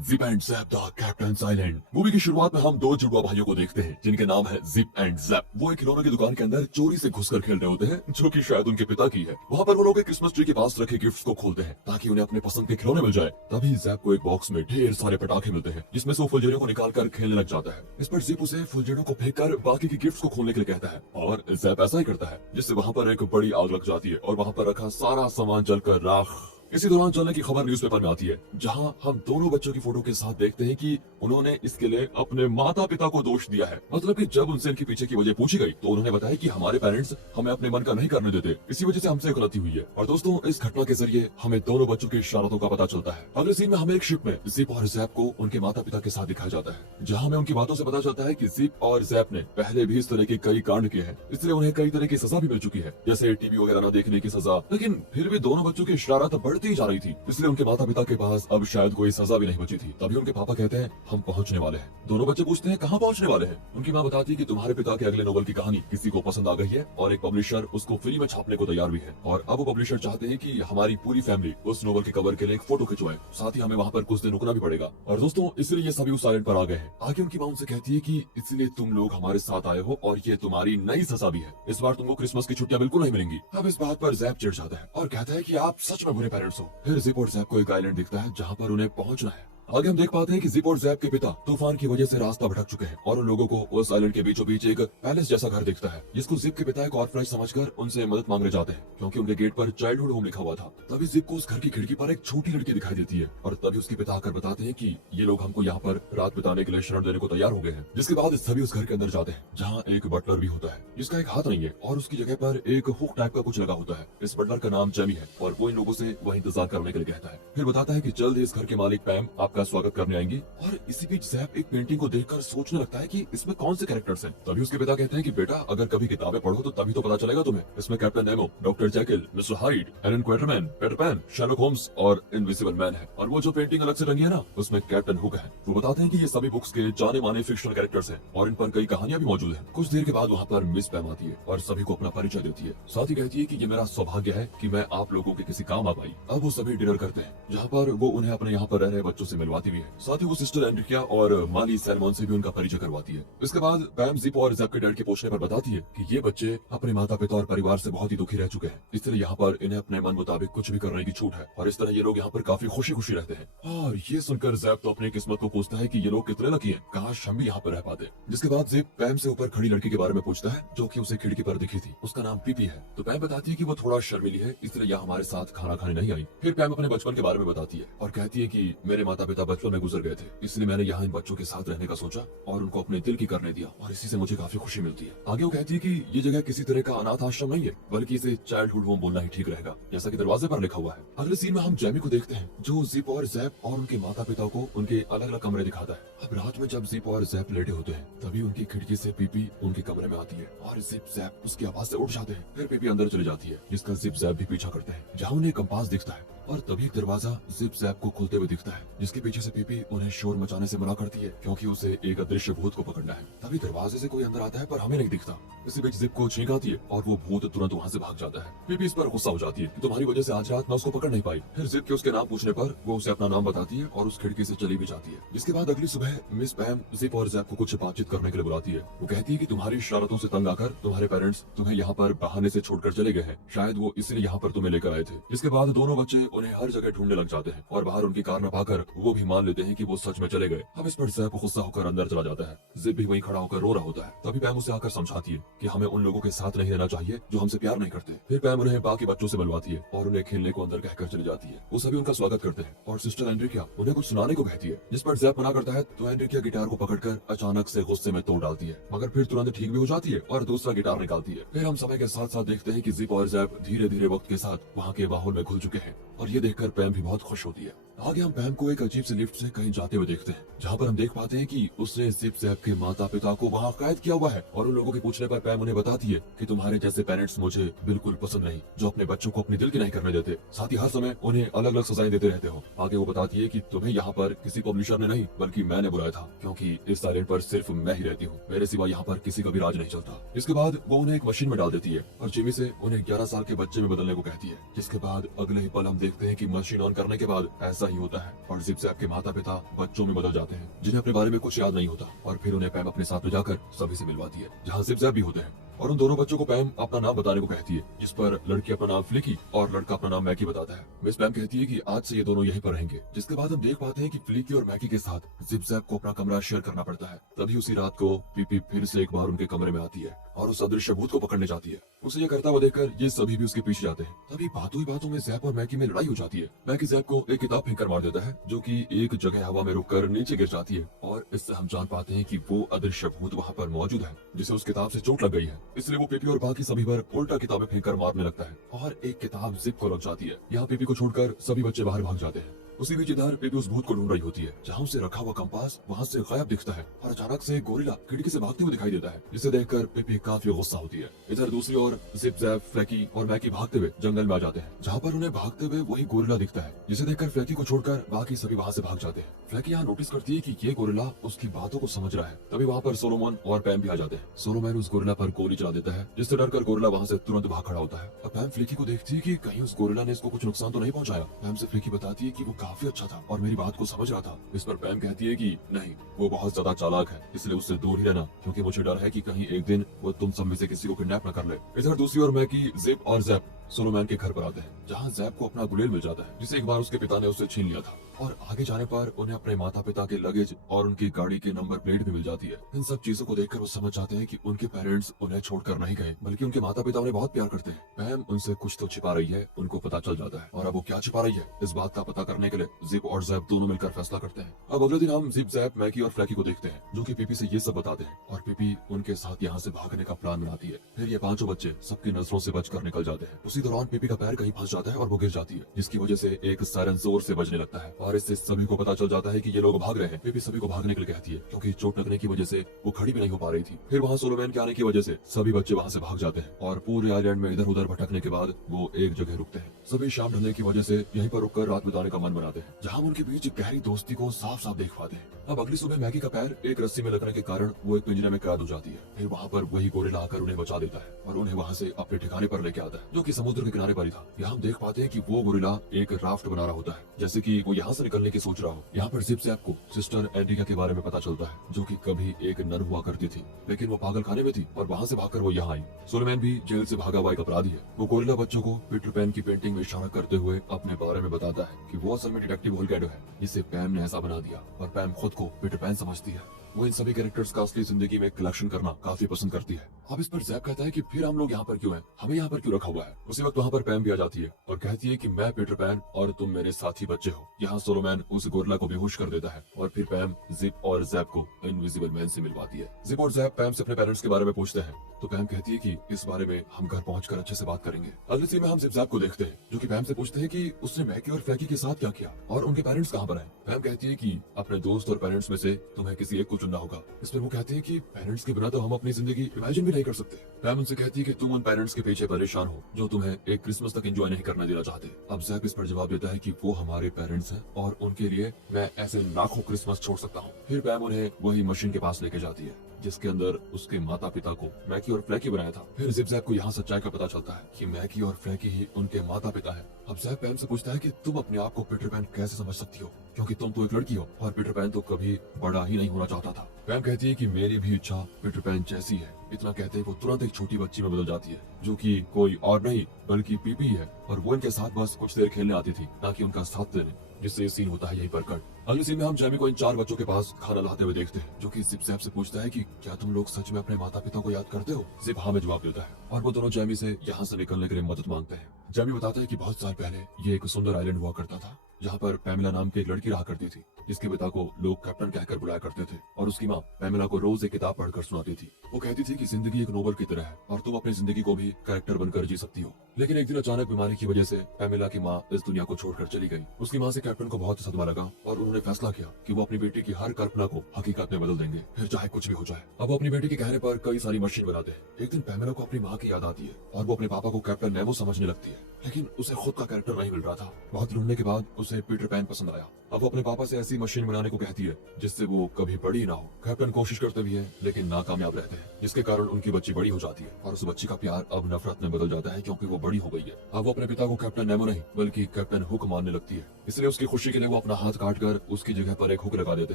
Zip and JAP the captains island movie की शुरुआत में हम दो जुड़वा भाइयों को देखते हैं जिनके नाम है जिप एंड जैप। वो एक खिलौनों की दुकान के अंदर चोरी से घुसकर खेल रहे होते हैं जो कि शायद उनके पिता की है। वहाँ पर वो लोग एक क्रिसमस ट्री के पास रखे गिफ्ट्स को खोलते हैं ताकि उन्हें अपने पसंद के खिलौने मिल जाए। तभी जैप को एक बॉक्स में ढेर सारे पटाखे मिलते हैं जिसमें से वो फुलझड़ियों को निकाल कर खेलने लग जाता है। इस पर जिप उसे फुलझड़ियों को फेंक कर बाकी के गिफ्ट्स को खोलने के लिए कहता है और जैप ऐसा ही करता है, जिससे वहाँ पर एक बड़ी आग लग जाती है और वहाँ पर रखा सारा सामान जलकर राख। इसी दौरान चलने की खबर न्यूज़पेपर में आती है जहां हम दोनों बच्चों की फोटो के साथ देखते हैं कि उन्होंने इसके लिए अपने माता पिता को दोष दिया है। मतलब कि जब उनसे इनके पीछे की वजह पूछी गई तो उन्होंने बताया कि हमारे पेरेंट्स हमें अपने मन का नहीं करने देते, इसी वजह से हमसे गलती हुई है। और दोस्तों, इस घटना के जरिए हमें दोनों बच्चों की शरारतों का पता चलता है। अगले सीन में हमें एक शिप में जिप और जैप को उनके माता पिता के साथ दिखाया जाता है, जहाँ हमें उनकी बातों से पता चलता है कि जिप और जैप ने पहले भी इस तरह के कई कांड किए हैं, इसलिए उन्हें कई तरह की सजा भी मिल चुकी है, जैसे टीवी वगैरह न देखने की सजा। लेकिन फिर भी दोनों बच्चों की शरारत बढ़ती ही जा रही थी, इसलिए उनके माता पिता के पास अब शायद कोई सजा भी नहीं बची थी। तभी उनके पापा कहते हैं हम पहुंचने वाले हैं। दोनों बच्चे पूछते हैं कहां पहुंचने वाले हैं। उनकी मां बताती है कि तुम्हारे पिता के अगले नोवेल की कहानी किसी को पसंद आ गई है और एक पब्लिशर उसको फ्री में छापने को तैयार भी है, और अब वो पब्लिशर चाहते हैं कि हमारी पूरी फैमिली उस नोवेल के कवर के लिए एक फोटो खिंचवाए, साथ ही हमें वहाँ पर कुछ दिन रुकना भी पड़ेगा। और दोस्तों, इसलिए ये सभी उस आइलैंड पर आ गए हैं। आगे उनकी मां उनसे कहती है कि इसलिए तुम लोग हमारे साथ आए हो और ये तुम्हारी नई सजा भी है। इस बार तुमको क्रिसमस की छुट्टियां बिल्कुल नहीं मिलेंगी। अब इस बात पर जैप चिढ़ जाता है और कहता है कि आप सच में बुरे पेरेंट्स हो। फिर जिप और जैप को एक आइलैंड दिखता है जहाँ पर उन्हें पहुंचना है। आगे हम देख पाते हैं कि जिप और जैप के पिता तूफान की वजह से रास्ता भटक चुके हैं और उन लोगों को उस आइलैंड के बीचों बीच एक पैलेस जैसा घर दिखता है, जिसको जिप के पिता एक ऑर्फनेज समझकर उनसे मदद मांगने जाते हैं क्योंकि उनके गेट पर चाइल्डहुड होम लिखा हुआ था। तभी जिप को उस घर की खिड़की पर एक छोटी लड़की दिखाई देती है और तभी उसके पिता आकर बताते हैं कि ये लोग हमको यहाँ पर रात बिताने के लिए शरण देने को तैयार हो गए हैं। जिसके बाद सभी उस घर के अंदर जाते हैं जहाँ एक बटलर भी होता है जिसका एक हाथ नहीं है और उसकी जगह पर एक हुक टाइप का कुछ लगा होता है। इस बटलर का नाम जेमी है और वो इन लोगों से वही इंतजार करने के लिए कहता है। फिर बताता है कि जल्द ही इस घर के मालिक पैम आपका स्वागत करने आएंगी। और इसी बीच जैप एक पेंटिंग को देखकर सोचने लगता है कि इसमें कौन से कैरेक्टर्स हैं। तभी उसके पिता कहते हैं कि बेटा, अगर कभी किताबें पढ़ो तो तभी तो पता चलेगा तुम्हें। इसमें Captain Nemo, Doctor Jekyll, Mister Hyde, Allan Quatermain, Peter Pan, Sherlock Holmes और इनविजिबल मैन है। और वो जो पेंटिंग अलग से रंगी है ना, उसमें कैप्टन हुक है। वो बताते हैं कि ये सभी बुक्स के जाने माने फिक्शनल कैरेक्टर्स हैं और इन पर कई कहानियां भी मौजूद है। कुछ देर के बाद वहाँ पर मिस पैम आती है और सभी को अपना परिचय देती है। साथ ही कहती है कि ये मेरा सौभाग्य है कि मैं आप लोगों के किसी काम आ पाई। अब वो सभी डिनर करते हैं जहाँ पर वो उन्हें अपने यहाँ पर रह रहे बच्चों से मिलवाती भी है। साथ ही वो सिस्टर एंड्रिका और माली सैलमोन से भी उनका परिचय करवाती है। इसके बाद पैम जिप और जैप के डैड के पूछने पर बताती है कि ये बच्चे अपने माता पिता और परिवार से बहुत ही दुखी रह चुके हैं, इसलिए यहाँ पर इन्हें अपने मन मुताबिक कुछ भी करने की छूट है और इस तरह ये लोग यहाँ पर काफी खुशी खुशी रहते हैं। और ये सुनकर जैप तो अपनी किस्मत को पूछता है कि ये लोग कितने लकी हैं, काश हम भी यहाँ पर रह पाते। जिसके बाद जिप पैम से ऊपर खड़ी लड़की के बारे में पूछता है जो कि उसे खिड़की पर दिखी थी। उसका नाम पीपी है। तो पैम बताती है कि वो थोड़ा शर्मीली है, इसलिए यहाँ हमारे साथ खाना खाने नहीं आई। फिर पैम अपने बचपन के बारे में बताती है और कहती है कि मेरे माता पिता बचपन में गुजर गए थे, इसलिए मैंने यहाँ इन बच्चों के साथ रहने का सोचा और उनको अपने दिल की करने दिया और इसी से मुझे काफी खुशी मिलती है। आगे वो कहती है कि ये जगह किसी तरह का अनाथ आश्रम नहीं है, बल्कि इसे चाइल्डहुड होम बोलना ही ठीक रहेगा, जैसा कि दरवाजे पर लिखा हुआ है। अगले सीन में हम जेमी को देखते हैं जो जिप और जैप और उनके माता पिता को उनके अलग अलग कमरे दिखाता है। अब रात में जब जिप और जैप लेटे होते हैं तभी उनकी खिड़की से पीपी उनके कमरे में आती है और जिप जैप उसकी आवाज से उठ जाते हैं। फिर पीपी अंदर चली जाती है जिसका जिप जैप भी पीछा करते हैं, जहाँ उन्हें कंपास दिखता है और तभी एक दरवाजा जिप जैप को खुलते हुए दिखता है, जिसके पीछे से पीपी उन्हें शोर मचाने से मना करती है क्योंकि उसे एक अदृश्य भूत को पकड़ना है। तभी दरवाजे से कोई अंदर आता है पर हमें नहीं दिखता। इसी बीच जिप को छींक आती है और वो भूत तुरंत वहाँ से भाग जाता है। पीपी इस पर गुस्सा हो जाती है कि तुम्हारी वजह से आज रात मैं उसको पकड़ नहीं पाई। फिर जिप के उसके नाम पूछने पर वो उसे अपना नाम बताती है और उस खिड़की से चली भी जाती है। जिसके बाद अगली सुबह मिस पैम जिप और जैप को कुछ बातचीत करने के लिए बुलाती है। वो कहती है कि तुम्हारी शरारतों से तंग आकर तुम्हारे पेरेंट्स तुम्हें यहाँ पर बहाने से छोड़कर चले गए हैं, शायद वो इसलिए यहाँ पर तुम्हें लेकर आए थे। इसके बाद दोनों बच्चे उन्हें हर जगह ढूंढने लग जाते हैं और बाहर उनकी कार न पाकर वो भी मान लेते हैं कि वो सच में चले गए। अब इस पर जैप गुस्सा होकर अंदर चला जाता है। जिप भी वहीं खड़ा होकर रो रहा होता है। तभी पैम उसे आकर समझाती है कि हमें उन लोगों के साथ नहीं रहना चाहिए जो हमसे प्यार नहीं करते। फिर पैम उन्हें बाकी बच्चों से मिलवाती है और उन्हें खेलने को अंदर कहकर चली जाती है। वो सभी उनका स्वागत करते हैं और सिस्टर एंड्रिका उन्हें कुछ सुनाने को कहती है, जिस पर जैप मना करता है तो एंड्रिका गिटार को पकड़कर अचानक से गुस्से में तोड़ डालती है, मगर फिर तुरंत ठीक भी हो जाती है और दूसरा गिटार निकालती है। फिर हम समय के साथ साथ देखते हैं कि जिप और जैप धीरे धीरे वक्त के साथ वहाँ के माहौल में घुल चुके हैं और ये देखकर पैम भी बहुत खुश होती है। आगे हम पैम को एक अजीब से लिफ्ट से कहीं जाते हुए देखते हैं जहाँ पर हम देख पाते हैं कि उसने जिप जैप के माता पिता को वहाँ कैद किया हुआ है और उन लोगों के पूछने पर पैम उन्हें बताती है कि तुम्हारे जैसे पेरेंट्स मुझे बिल्कुल पसंद नहीं, जो अपने बच्चों को अपने दिल की नहीं करने देते, साथ ही हर समय उन्हें अलग अलग सजाएं देते रहते हो। आगे वो बताती है कि तुम्हें यहाँ पर किसी पब्लिशर ने नहीं बल्कि मैंने बुलाया था, क्योंकि इस आइलैंड पर सिर्फ मैं ही रहती हूँ, मेरे सिवा यहाँ पर किसी का भी राज नहीं चलता। इसके बाद वो उन्हें एक मशीन में डाल देती है और जिमी से उन्हें 11 साल के बच्चे में बदलने को कहती है। जिसके बाद अगले ही पल हम देखते हैं कि मशीन ऑन करने के बाद ऐसा ही होता है और जिप जैप के माता पिता बच्चों में बदल जाते हैं जिन्हें अपने बारे में कुछ याद नहीं होता और फिर उन्हें पैम अपने साथ ले जाकर सभी से मिलवाती है जहाँ जिप जैप भी होते हैं और उन दोनों बच्चों को पैम अपना नाम बताने को कहती है, जिस पर लड़की अपना नाम फ्लिकी और लड़का अपना नाम मैकी बताता है। मिस पैम कहती है कि आज से ये दोनों यहीं पर रहेंगे, जिसके बाद हम देख पाते हैं कि फ्लिकी और मैकी के साथ जिप जैप को अपना कमरा शेयर करना पड़ता है। तभी उसी रात को पीपी फिर से एक बार उनके कमरे में आती है और उस अदृश्य भूत को पकड़ने जाती है। उसे ये करता हुआ देखकर ये सभी भी उसके पीछे जाते हैं। तभी बातों ही बातों में जैप और मैकी में लड़ाई हो जाती है। मैकी जैप को एक किताब फेंक कर मार देता है जो कि एक जगह हवा में रुककर नीचे गिर जाती है और इससे हम जान पाते हैं कि वो अदृश्य भूत वहाँ पर मौजूद है जिसे उस किताब से चोट लग गई है, इसलिए वो पीपी और बाकी सभी पर उल्टा किताबें फेंक कर मारने लगता है और एक किताब जिप को लग जाती है। यहाँ पीपी को छोड़कर सभी बच्चे बाहर भाग जाते हैं। उसी बीच इधर पीपी उस भूत को ढूंढ रही होती है जहाँ उसे रखा हुआ कंपास वहाँ से गायब दिखता है और अचानक से गोरिल्ला खिड़की से भागते हुए दिखाई देता है, जिसे देखकर पीपी काफी गुस्सा होती है। इधर दूसरी ओर जिप जैप फ्लैकी और मैकी भागते हुए जंगल में आ जाते हैं जहाँ पर उन्हें भागते हुए वही गोरिल्ला दिखता है, जिसे देखकर फ्लैकी को छोड़कर बाकी सभी वहाँ से भाग जाते हैं। फ्लैकी यहाँ नोटिस करती है कि ये गोरिल्ला उसकी बातों को समझ रहा है। तभी वहाँ पर सोलोमन और पैम भी आ जाते हैं। सोलोमन उस गोरिल्ला पर गोली चला देता है जिससे डरकर गोरिल्ला वहाँ से तुरंत भाग खड़ा होता है और पैम फ्लैकी को देखती है कि कहीं उस गोरिल्ला ने इसको कुछ नुकसान तो नहीं पहुंचाया। पैम से फ्लैकी बताती है कि वो काफी अच्छा था और मेरी बात को समझ रहा था। इस पर पैम कहती है कि नहीं, वो बहुत ज्यादा चालाक है, इसलिए उससे दूर ही रहना, क्योंकि मुझे डर है कि कहीं एक दिन वो तुम सब में से किसी को किडनैप न कर ले। इधर दूसरी ओर मैकी, जिप और जैप सोलोमैन के घर पर आते हैं जहाँ जैप को अपना गुलेल मिल जाता है जिसे एक बार उसके पिता ने उससे छीन लिया था और आगे जाने पर उन्हें अपने माता पिता के लगेज और उनकी गाड़ी की नंबर प्लेट भी मिल जाती है। इन सब चीजों को देखकर वो समझ जाते हैं कि उनके पेरेंट्स उन्हें छोड़कर नहीं गए, बल्कि उनके माता पिता उन्हें बहुत प्यार करते हैं। पैम उनसे कुछ तो छिपा रही है, उनको पता चल जाता है और अब वो क्या छिपा रही है इस बात का पता करने के लिए जिप और जैप दोनों मिलकर फैसला करते हैं। अब अगले दिन हम जिप, जैप, मैकी और फ्लैकी को देखते हैं जो कि पीपी से ये सब बताते हैं और पीपी उनके साथ यहाँ से भागने का प्लान बनाती है। फिर ये पांचों बच्चे सबकी नजरों से बचकर निकल जाते हैं। उसी दौरान पीपी का पैर कहीं फंस जाता है और वो गिर जाती है, जिसकी वजह से एक सायरन जोर से बजने लगता है और इससे सभी को पता चल जाता है कि ये लोग भाग रहे हैं। पीपी सभी को भागने के लिए कहती है क्योंकि चोट लगने की वजह से वो खड़ी भी नहीं हो पा रही थी। फिर वहाँ सोलोमैन के आने की वजह से सभी बच्चे वहाँ से भाग जाते हैं और पूरे आइलैंड में इधर उधर भटकने के बाद वो एक जगह रुकते हैं। सभी शाम ढलने की वजह से यहीं पर रुककर रात बिताने का मन बनाते हैं, जहाँ उनके बीच गहरी दोस्ती को साफ साफ देख पाते हैं। अब अगली सुबह मैगी का पैर एक रस्सी में लगने के कारण वो एक पिंजरे में कैद हो जाती है। फिर वहाँ पर वही गोरिल्ला आकर उन्हें बचा देता है और उन्हें वहाँ से अपने ठिकाने पर लेके आता है जो कि समुद्र के किनारे पर ही था। यहाँ हम देख पाते हैं कि वो गोरिल्ला एक राफ्ट बना रहा होता है, जैसे कि वो यहाँ से निकलने की सोच रहा हो। यहाँ पर जिप जैप को सिस्टर एंड्रिका के बारे में पता चलता है जो कि कभी एक नन हुआ करती थी, लेकिन वो पागल खाने में थी और वहाँ से भागकर वो यहाँ आई। सोलोमैन भी जेल से भागा हुआ एक अपराधी है। वो गोरिल्ला बच्चों को पीटर पैन की पेंटिंग में इशारा करते हुए अपने बारे में बताता है कि वो असल में डिटेक्टिव होलगैडो है, जिसे पैम ने ऐसा बना दिया और पैम खुद को पीटर पैन समझती है। वो इन सभी कैरेक्टर्स का असली जिंदगी में कलेक्शन करना काफी पसंद करती है। अब इस पर जैप कहता है कि फिर हम लोग यहाँ पर क्यों हैं, हमें यहाँ पर क्यों रखा हुआ है। उसी वक्त वहाँ पर पैम भी आ जाती है और कहती है कि मैं पीटर पैन और तुम मेरे साथी बच्चे हो। यहाँ सोलोमैन उस गोरिल्ला को बेहोश कर देता है और फिर पैम जिप और जैप को इनविजिबल मैन से मिलवाती है। जिप और जैप पैम से अपने पेरेंट्स के बारे में पूछते हैं तो पैम कहती है कि इस बारे में हम घर पहुंचकर अच्छे से बात करेंगे। अगली सीन में हम जिप जैप को देखते हैं जो कि पैम से पूछते हैं कि उसने मैकी और फ्लैकी के साथ क्या किया और उनके पेरेंट्स कहाँ पर हैं। पैम कहती है कि अपने दोस्त और पेरेंट्स में से तुम्हें किसी एक को चुनना होगा। इस पर वो कहते हैं कि पेरेंट्स के बिना तो हम अपनी जिंदगी इमेजिन भी नहीं कर सकते। पैम उनसे कहती है कि तुम उन पेरेंट्स के पीछे परेशान हो जो तुम्हें एक क्रिसमस तक एंजॉय नहीं करने देना चाहते। अब जैप इस पर जवाब देता है कि वो हमारे पेरेंट्स हैं और उनके लिए मैं ऐसे लाखों क्रिसमस छोड़ सकता हूँ। फिर पैम उन्हें वही मशीन के पास लेके जाती है जिसके अंदर उसके माता पिता को मैकी और फ्लैकी बनाया था। फिर जिप जैप को यहाँ सच्चाई का पता चलता है कि मैकी और फ्लैकी ही उनके माता पिता है। अब जैप पैम से पूछता है कि तुम अपने आप को पीटर पैन कैसे समझ सकती हो, क्योंकि तुम तो एक लड़की हो और पीटर पैन तो कभी बड़ा ही नहीं होना चाहता था। पैम कहती है कि मेरी भी इच्छा पीटर पैन जैसी है। इतना कहते ही वो तुरंत एक छोटी बच्ची में बदल जाती है जो कि कोई और नहीं बल्कि पीपी है और वो इनके साथ बस कुछ देर खेलने आती थी, ना कि उनका साथ देने, जिससे ये सीन होता है यहीं पर कट। अगले सीन में हम जैमी को इन 4 बच्चों के पास खाना लाते हुए देखते हैं जो कि जिप जैप से पूछता है कि क्या तुम लोग सच में अपने माता पिता को याद करते हो। जिप हाँ में जवाब देता है और वो दोनों जैमी से यहाँ से निकलने के लिए मदद मांगते हैं। जैमी बताता है कि बहुत साल पहले ये एक सुंदर आइलैंड हुआ करता था जहाँ पर पैमिला नाम की एक लड़की रहा करती थी जिसके पिता को लोग कैप्टन कहकर बुलाया करते थे और उसकी माँ पैमिला को रोज एक किताब पढ़कर सुनाती थी। वो कहती थी कि जिंदगी एक नोवेल की तरह है और तुम अपनी जिंदगी को भी कैरेक्टर बनकर जी सकती हो। लेकिन एक दिन अचानक बीमारी की वजह से पैमिला की माँ इस दुनिया को छोड़कर चली गई। उसकी माँ से कैप्टन को बहुत सदमा लगा और उन्होंने फैसला किया कि वो अपनी बेटी की हर कल्पना को हकीकत में बदल देंगे, फिर चाहे कुछ भी हो जाए। अब वो अपनी बेटी के कहने पर कई सारी मशीन बनाते हैं। एक दिन पैमिला को अपनी माँ की याद आती है और वो अपने पापा को कैप्टन नेमो समझने लगती है, लेकिन उसे खुद का कैरेक्टर नहीं मिल रहा था। बहुत ढूंढने के बाद उसे उसे पीटर पैन पसंद आया। अब वो अपने पापा से ऐसी मशीन बनाने को कहती है जिससे वो कभी बड़ी ना हो। कैप्टन कोशिश करते भी है लेकिन नाकामयाब रहते हैं, जिसके कारण उनकी बच्ची बड़ी हो जाती है और उस बच्ची का प्यार अब नफरत में बदल जाता है क्योंकि वो बड़ी हो गई है। अब वो अपने पिता को कैप्टन नेमो नहीं बल्कि कैप्टन हुक मानने लगती है। इसलिए उसकी खुशी के लिए वो अपना हाथ काट कर उसकी जगह पर एक हुक लगा देते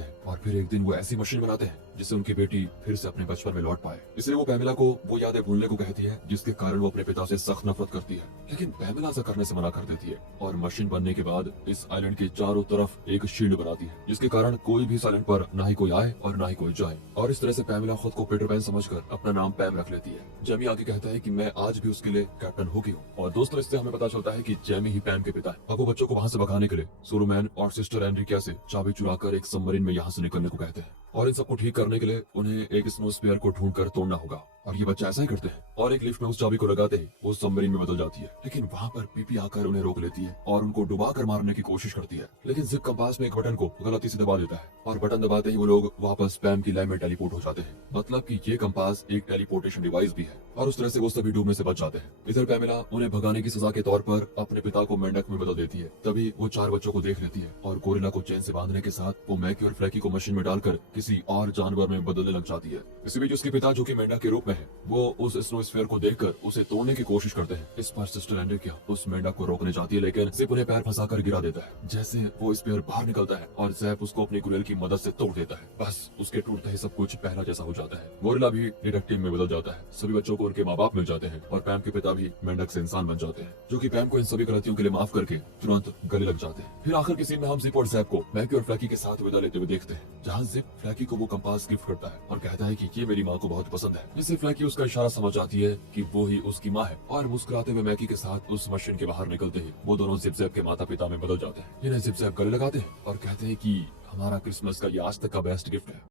हैं और फिर एक दिन वो ऐसी मशीन बनाते हैं जिससे उनकी बेटी फिर से अपने बचपन में लौट पाए। इसलिए वो पैमेला को वो यादें भूलने को कहती है जिसके कारण वो अपने पिता से सख्त नफरत करती है, लेकिन पैमेला ऐसा करने से मना कर देती है और मशीन बनने के बाद इस आइलैंड के चारों तरफ एक शील्ड बनाती है जिसके कारण कोई भी इस आइलैंड पर ना ही कोई आए और ना ही कोई जाए। और इस तरह से पैमेला खुद को पीटर पैन समझकर अपना नाम पैम रख लेती है। जेमी आगे कहता है कि मैं आज भी उसके लिए कैप्टन हुक ही हूँ। और दोस्तों इससे हमें पता चलता है कि जेमी ही पैम के पिता है। अब वो बच्चों को वहाँ से भगाने के लिए सोलोमैन और सिस्टर एनरिका से चाबी चुराकर एक सबमरीन में यहाँ से निकलने को कहते हैं और इन सबको ठीक करने के लिए उन्हें एक स्नोस्फीयर को ढूंढकर तोड़ना होगा और ये बच्चे ऐसा ही करते हैं और एक लिफ्ट में उस चाबी को लगाते ही वो सबमरीन में बदल जाती है। लेकिन वहाँ पर पीपी आकर उन्हें रोक लेती है और उनको डुबा कर मारने की कोशिश करती है, लेकिन जिप कंपास में एक बटन को गलती से दबा देता है और बटन दबाते ही वो लोग वापस पैम की लैब में टेलीपोर्ट हो जाते हैं। मतलब कि ये कंपास एक टेलीपोर्टेशन डिवाइस भी है और उस तरह से वो सभी डूबने से बच जाते हैं। इधर पैमेला उन्हें भगाने की सजा के तौर पर अपने पिता को मेंढक में बदल देती है। तभी वो 4 बच्चों को देख लेती है और गोरिल्ला को चेन से बांधने के साथ वो मैकी और फ्लैकी को मशीन में डालकर किसी और जानवर में बदलने लग जाती है। इसी बीच उसके पिता जो कि मेंढक के रूप में है वो उस स्नोस्फीयर को देखकर उसे तोड़ने की कोशिश करते हैं। इस पर सिस्टर एनरिका उस मेंढक को रोकने जाती है लेकिन जिप उन्हें पैर फंसाकर गिरा देता है। जैसे वो स्फीयर बाहर निकलता है और जैप उसको अपनी गुलेल की मदद से तोड़ देता है। बस उसके टूटते ही सब कुछ पहला जैसा हो जाता है। गोरिल्ला भी डिटेक्टिव में बदल जाता है, सभी बच्चों को उनके माँ बाप मिल जाते हैं और पैम के पिता भी मेंढक से इंसान बन जाते हैं जो कि पैम को इन सभी गलतियों के लिए माफ करके तुरंत गले लग जाते हैं। फिर आखिर के सीन में हम जिप और जैप को मैकी और फ्लैकी के साथ विदा लेते हुए देखते हैं, जहाँ जिप फ्लैकी को वो कंपास गिफ्ट करता है और कहता है कि ये मेरी माँ को बहुत पसंद है। जिससे फ्लैकी उसका इशारा समझ जाती है कि वो ही उसकी माँ है और मुस्कुराते हुए मैकी के साथ उस मशीन के बाहर निकलते ही वो दोनों जिप जैप के माता पिता में बदल जाते हैं। इन्हें जिप जैप गले लगाते हैं और कहते हैं कि हमारा क्रिसमस का ये आज तक का बेस्ट गिफ्ट है।